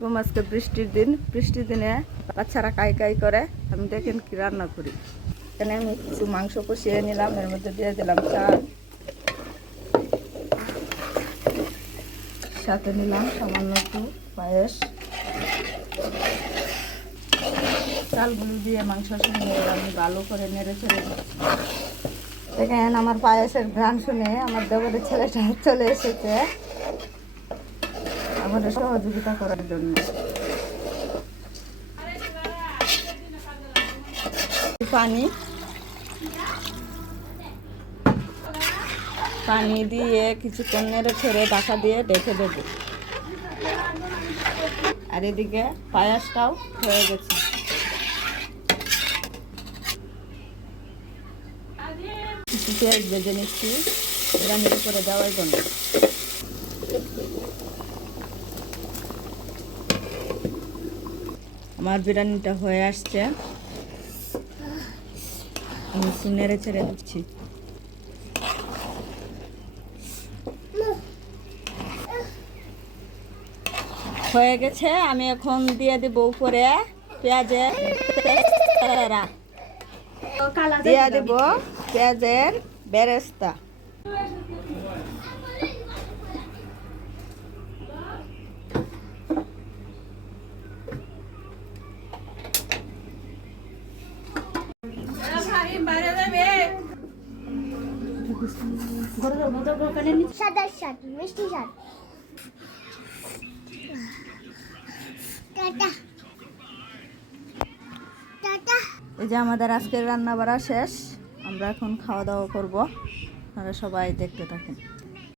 আজকে বৃষ্টির দিনে বাচ্চারা কাই কাই করে। আমি দেখেন কি রান্না করি। এখানে আমি কিছু মাংস কষিয়ে নিলাম, এর মধ্যে দিয়ে দিলাম চাল, সাথে নিলাম সামান্য একটু পায়েস। চালগুলো দিয়ে মাংসের সঙ্গে আমি ভালো করে নেড়ে ছেড়ে দিচ্ছি। দেখেন আমার পায়েসের ঘ্রাণ শুনে আমার দেবরের ছেলেটা চলে এসেছে আমাদের সহযোগিতা করার জন্য। পানি দিয়ে কিছুক্ষণ নেড়ে ছেড়ে ঢাকা দিয়ে ঢেকে দেব। আর এদিকে পায়েসটাও হয়ে গেছে। কিছু পেঁয়াজ ভেজে নিচ্ছি বিরিয়ানির উপরে দেওয়ার জন্য। আমার বিরিয়ানিটা হয়ে আসছে, আমি একটু নেড়ে ছেড়ে দিচ্ছি। হয়ে গেছে, আমি এখন দিয়ে দেব উপরে পেঁয়াজের দিয়ে দেব পেঁয়াজের বেরেস্তা। মিষ্টি স্বাদ। এই যে আমাদের আজকের রান্না বাড়া শেষ, আমরা এখন খাওয়া দাওয়া করবো। আপনারা সবাই দেখতে থাকেন।